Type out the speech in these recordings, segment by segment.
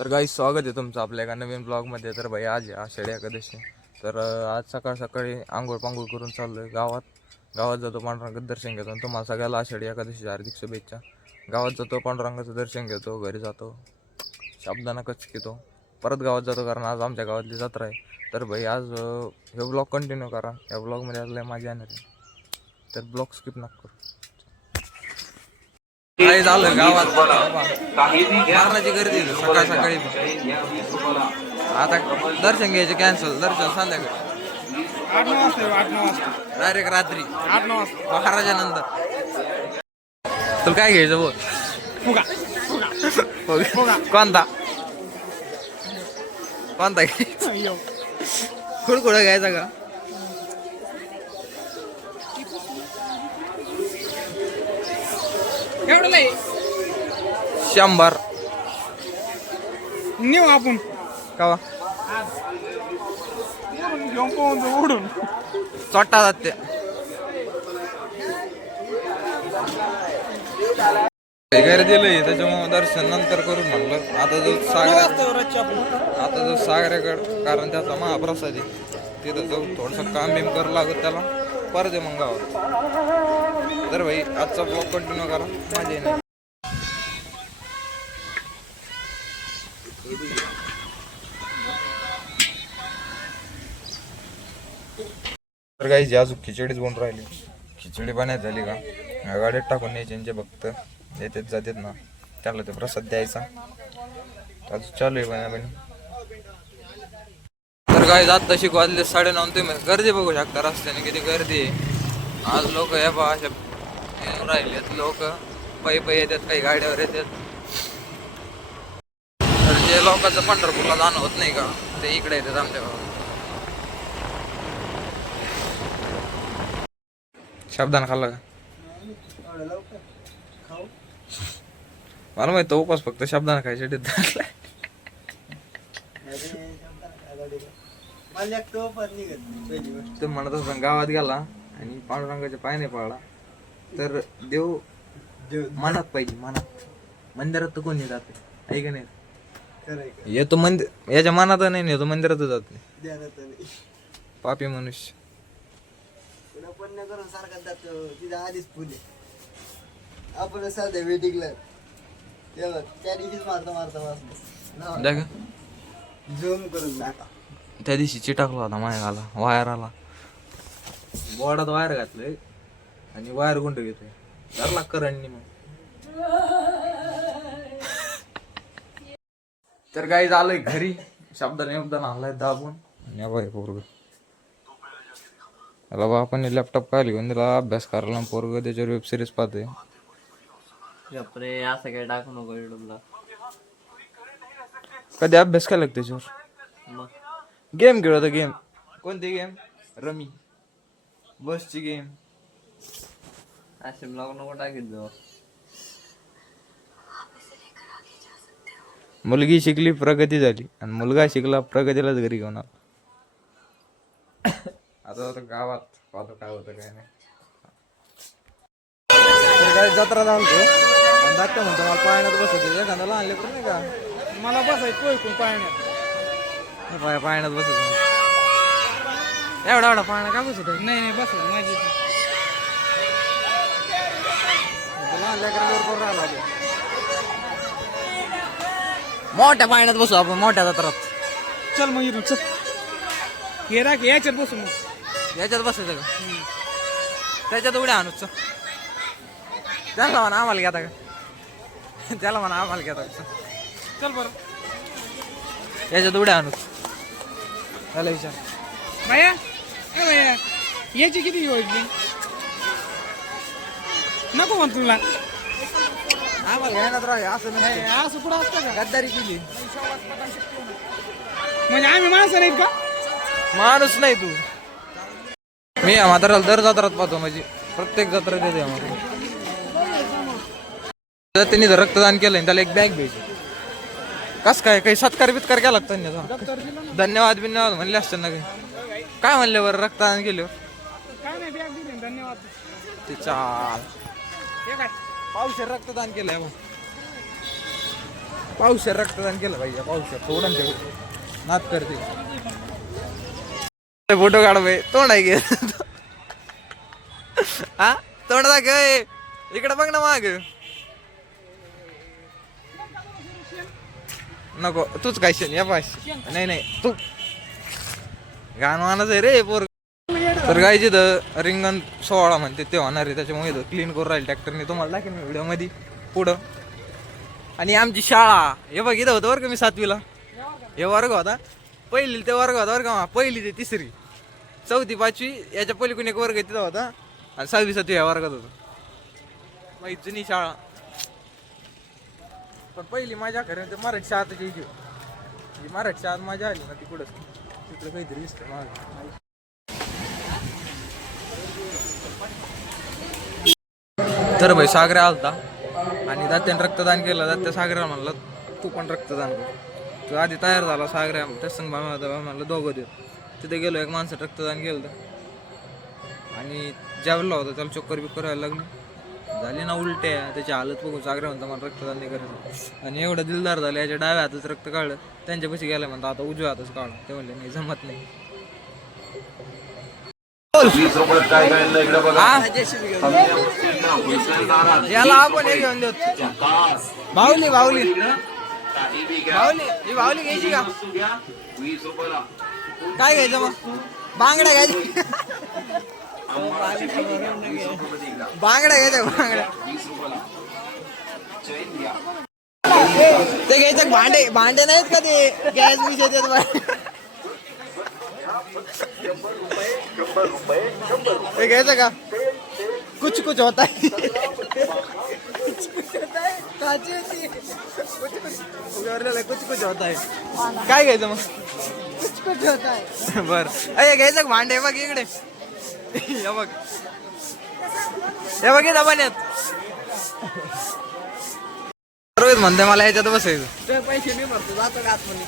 तर काही स्वागत आहे तुमचं आपल्या एका नवीन ब्लॉगमध्ये. तर भाई आज आहे आषाढी एकादशी. तर आज सकाळ सकाळी आंघोळ पांघोळ करून चाललोय गावात जातो, पांडुरंगाचं दर्शन घेतो. आणि तुम्हाला सगळ्याला आषाढी एकादशीच्या हार्दिक शुभेच्छा. गावात जातो, पांडुरंगाचं दर्शन घेतो, घरी जातो, शब्दानं कच घेतो, परत गावात जातो, कारण आज आमच्या गावातली जत्रा आहे. तर भाई आज हे ब्लॉग कंटिन्यू करा. या ब्लॉगमध्ये आज लय मजा येणार आहे, तर ब्लॉग स्किप नका करू. काय झालं गावात मारण्याची गर्दी सकाळ सकाळी. आता दर्शन घ्यायचे कॅन्सल, दर्शन संध्याकाळी 8-9 वाजता डायरेक्ट रात्री 8-9 वाजता महाराजा नंतर. तुला काय घ्यायचं बोल. फुगा कोणता कोणता घ्यायचा? कुडकुडं घ्यायचा का? एवढं नाही 100 नेऊ आपण कावा घेऊन पोहून उडून चोट्टा जाते. गर्दी लई, त्याच्यामुळे दर्शन नंतर करून म्हणलं. आता जो सागऱ्याकडं, कारण त्याचा महाप्रसाद आहे, तिथं जाऊ थोडंसं काम बिम करू लागत त्याला, परत मग गावात. तर भाई आजचा ब्लॉग कंटिन्यू करा, मजा येणार. तर काही अजून खिचडीच बनून राहिली. खिचडी बनायची झाली का गाडीत टाकून न्यायचे, जे भक्त येतात जातात ना त्याला ते प्रसाद द्यायचा. अजून चालू आहे बना. तर काय जात तशी वाजले 9:30. तुम्ही गर्दी बघू शकता रस्त्याने किती गर्दी आहे आज. लोक या बा अशा राहिलेत, लोक पायी येतात, काही गाड्यावर येतात. तर जे लोकांचं पंढरपूरला जाणं होत नाही का, ते इकडे येतात आमच्या गावात. शब्दानं खाल्ला का? मला माहित उपास फक्त शब्दानं खायसाठी. ते म्हणत असताना गावात गेला आणि पांडुरंगाच्या पाय नाही पडला तर देव मनात पाहिजे. मनात मंदिरात तर कोणी जाते आहे का नाही? येतो मंदिर, याच्या मनात नाही येतो मंदिरात जाते. पापी मनुष्य पुण्य करून सारखा जातो तिथं आधीच फुले आपण सध्या वेटिंगला त्या दिवशीच मारता झूम करून टाका. त्या दिवशी चिटाकला होता माय आला, वायर आला, बोर्डात वायर घातलंय आणि वायर गुंड घेतोय, धरला करंटनी. मग तर काही झालंय घरी, शब्दाने आणलाय दाबून. पोरग त्याला बापाने लॅपटॉप काय घेऊन दिला अभ्यास करायला, पोरग त्याच्यावर वेब सिरीज पाहते. असं काय टाकू नको युट्यूबला. कधी अभ्यास काय लागतो त्याच्यावर? गेम खेळतो. गेम कोणती गेम? रमी, बसची गेम. असे ब्लॉग नको टाकीत जाऊ. मुलगी शिकली प्रगती झाली आणि मुलगा शिकला प्रगतीलाच घरी घेऊन आला. आता गावात पाहतो काय होतं काय नाही. काय जत्रा जाणतो दाखता म्हणतो मला पाण्यात बसत एखाद्याला आणले पण नाही का, मला बसायचं ऐकून पाळण्यात पाण्यात बसत एवढा एवढा पाण्या काय बसत नाही बसायचं माझी मोठ्या पाण्यात बसू आपण, मोठ्या जत्रात. चल मग इथून चल हे राख याच्यात बसू मग. याच्यात बसायचं का? त्याच्यात उड्या आणू. त्याला म्हणा आम्हाला घेता का? त्याला म्हणा आम्हाला घेता का? चल बरं याच्यात उड्या आणू. त्याला विचार. भैया भैया याची किती वाटली? नको म्हण तुला. आम्हाला घेण्यात राह असं नाही. असं पुढं असतं का? गद्दारी केली म्हणजे आम्ही माणसं नाहीत का? माणूस नाही तू. मी म्हाताराला दर जत्रात पाहतो, म्हणजे प्रत्येक जत्रेत येते आम्हाला. त्यांनी जर रक्तदान केलं त्याला एक बॅग द्यायची. कस काय काही सत्कार बित्कार केला त्यांनी? धन्यवाद बिन्यवाद म्हणले असते ना. काही काय म्हणले बरं रक्तदान केल्यावर? काय नाही बॅग दिली धन्यवाद. ते चाल हे काय पावशेर रक्तदान केलंय. पावसाळ्यात रक्तदान केलं पाहिजे. पावसाळ्यात थोडं ते नात करते. फोटो काढ भाई. तोंड आहे गे हा तोंड दाखव. इकडे बघ ना माग. नको तूच काय शेण या पाश. नाही नाही तू गाणं मानच आहे रे पोर. तर काय जिथं रिंगण 16 म्हणते ते होणार आहे. त्याच्यामुळे क्लीन करून राहील ट्रॅक्टरने. तुम्हाला दाखवेन मी व्हिडिओ मध्ये पुढं. आणि आमची शाळा हे बघ इथं होतं बरं का मी 7वीला. हे वर्ग होता पहिली ते वर्ग होता बरं का. पहिली ते 3री 4थी 5वी याच्या पलीकडून एक वर्ग तिथं होता. आणि 6वी 7वी या वर्गात होता. माहित जुनी शाळा. पण पहिली माझ्या खरं ते मराठी शाळेत यायची. मराठी शाळेत माझ्या आली ना तिकडंच. तिकडं काहीतरी दिसतं माझं. तर भाई सागऱ्या आलता आणि त्याने रक्तदान केलं. त्या सागऱ्याला म्हणलं तू पण रक्तदान कर. तो आधी तयार झाला सागऱ्या. त्या संग म्हणलं दोघं देऊ. तिथे गेलो एक माणसं रक्तदान केलं. आणि ज्यावेळेला होता त्याला चक्कर बिक्कर व्हायला लागली. झाली ना उलट्या. त्याची हालत बघून सागऱ्या म्हणता मला रक्तदान नाही करायचं. आणि एवढं दिलदार झालं. याच्या डाव्या हातच रक्त काढलं. त्यांच्यापाशी गेलं म्हणता आता उजव्या हातच काढ. ते म्हणले नाही जमत नाही. याला आपण हे घेऊन देऊ. बाहुली बाहुली बाहुली ही बाहुली घ्यायची का. काय घ्यायचं मग. बांगड्या घ्यायची. बांगड्या घ्यायच्या बांगड्या. ते घ्यायचं भांडे. भांडे नाहीत का ते गॅस विषय. ते घ्यायचं का. कुछ कुछ होता है. कुछ कुछ होता है. काय घ्यायचं मग. कुछ कुछ होता है. बर अरे घ्यायचं भांडे बघ इकडे. हे बघ हे बघ इथं पाण्यात. रोहित म्हणते मला याच्यात बसायचं. पैसे मी भरतो जातो का आतमध्ये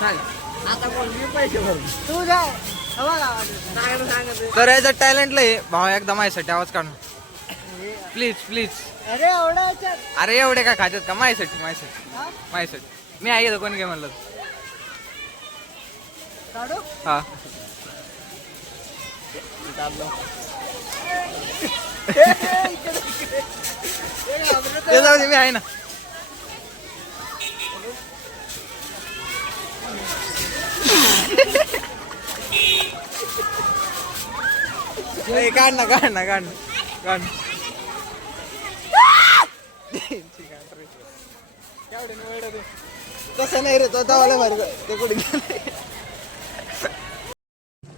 सांग. आता कोण मी पैसे भरतो तू जा. तर याचं टॅलेंट लय भाऊ. एकदा माझ्यासाठी आवाज काढ प्लीज प्लीज. अरे एवढे काय खात्यात का. माझ्यासाठी माझ्यासाठी माझ्यासाठी मी आहे कोणी काय म्हणलं. हा ते जाऊ दे मी आहे ना. काढ ना काढ ना काढ ना काढ. तसं नाही रे. तो दवाला भर ते कुठे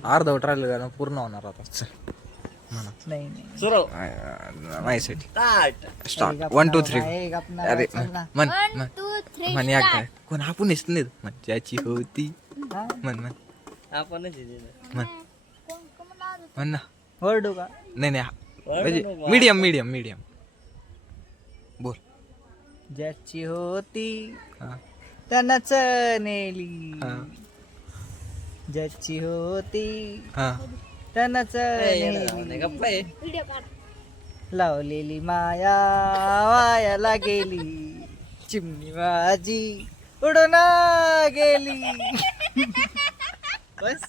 अर्धवट राहिलं गाणं पूर्ण होणार आता. माझ्यासाठी स्टार्ट 1 2 3. अरे मन म्हण या काय कोण आपण नाही ज्याची होती. मन मन म्हण म्हण ना. ओरडू का. नाही नाही म्हणजे मीडियम मीडियम मीडियम बोल. ज्याची होती हा त्यानंच नेली. ज्याची होती हा त्यानंच नेली. लावलेली माया वायाला गेली. चिमणी माझी उडून गेली. बस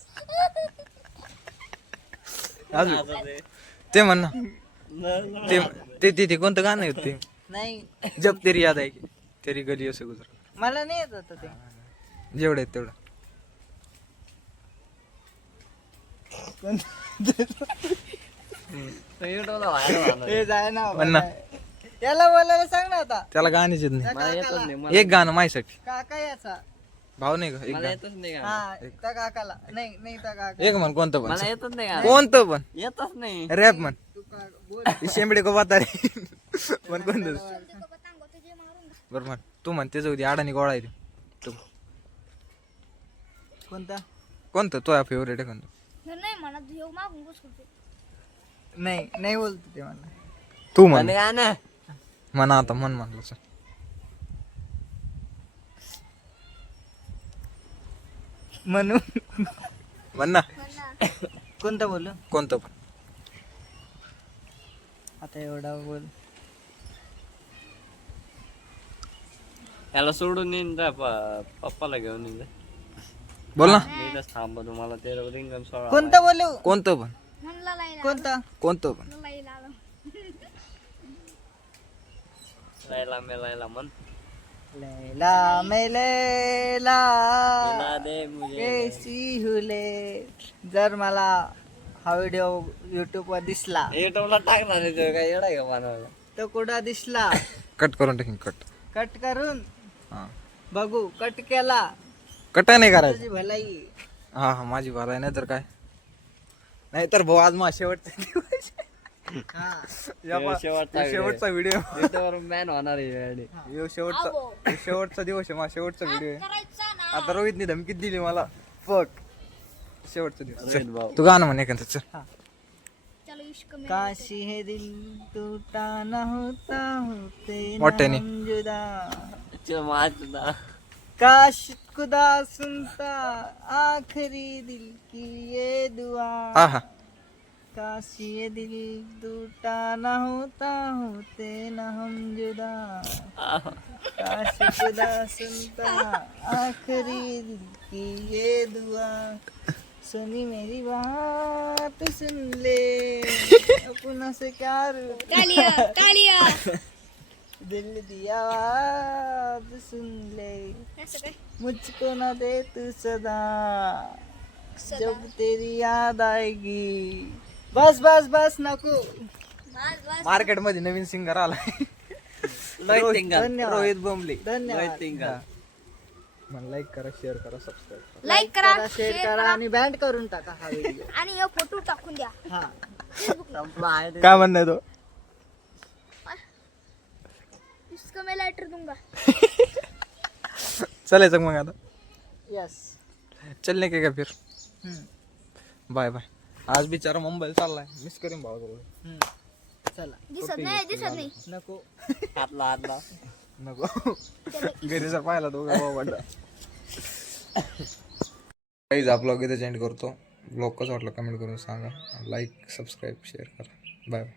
ते म्हण ना. ते ते कोणतं गाणं आहे ते. नाही जब तेरी याद आहे तेरी गली असे गुजर. मला नाही येत होतं ते. जेवढं आहे तेवढं. हे जाय ना म्हण ना. याला बोलायला सांग ना आता. त्याला गाणीच येत नाही. एक गाणं माझ्यासाठी. काका याचा भाव नाही का. एक गाणं. हा त्या काकाला नाही नाही त्या काका. एक म्हण कोणतं पण. येतच नाही कोणतं पण. येतच नाही. रॅप म्हण. तू बोल. शेंबडे को बाता रे. पण कोणतं बरं म्हण. तू म्हण ते जाऊ दे. अडाणी गोळा आहे ते. कोणता. कोणतं तुझ्या फेवरेट आहे कोणतं. नाही नाही बोलतो ते मला. तू म्हण म्हणा आता म्हण म्हणलं सर. म्हणून म्हण ना. कोणतं बोलू. कोणतं पण. आता एवढा बोल. त्याला सोडून येईन जा पप्पाला घेऊन येईन जा. बोल ना. मी इथंच थांबा तुम्हाला ते रिंगण सोडा. कोणता बोलू कोणतं पण कोणता कोणतं पण लैला मेलायला म्हण. लैला मैं लैला हिला दे मुझे. कैसी हुले. जर मला हा व्हिडिओ युट्यूब वर दिसला युट्यूबला टाकणार आहे तो काय येडा का बनवायला. तो कुठं दिसला कट करून टाकीन कट. कट करून हा बघू. कट केला कट नाही करायचं. तुझी भलाई. हा हा माझी बारा आहे. नाही तर काय. नाही तर भाऊ आज माझा शेवटचा दिवस. हा शेवटचा व्हिडिओ. युट्यूबवर मॅन होणार आहे. शेवटचा दिवस आहे माझा शेवटचा व्हिडिओ आहे. आता रोहितने धमकीत दिली मला. फक शेवटचा दिवस. रोहित भाऊ. तू गाणं म्हणे एखादं चल. काशी है दिल टूटा न होता होते वाटेने. हम जुदा. माझा काश खुदा सुनता आखिरी दिल की ये दुआ. हा हा काश ये दिल टूटा न होता होते न हम जुदा. काश खुदा सुनता आखिरी दिल की ये दुआ. सुनी मेरी बात सुन ले अपना से क्या दिल दिया बात सुन ले मुझको न दे तू सदा जब तेरी याद आएगी. बस बस बस नको. मार्केट मध्ये नवीन सिंगर आलाय. धन्यवाद. रोहित बोंबले. धन्यवाद. मला लाईक करा शेअर करा सबस्क्राईब करा. लाईक करा शेअर करा आणि बँड करून टाका हा व्हिडिओ. आणि हे फोटो टाकून द्या. हा काय म्हणणं आहे तो. इसको मैं लेटर दूंगा. चलायचं मग आता. यस. चलने के का फिर. Bye bye. आज बिचारा मुंबईला चाललाय. मिस करीन भाऊ तुला. चला दिसत नाही नको. हातला नको घरी जर पाहिला तो गावा वाटला. काहीच हा ब्लॉग इथे एंड करतो. ब्लॉग कसं वाटलं कमेंट करून सांगा. लाईक सबस्क्राईब शेअर करा. Bye bye.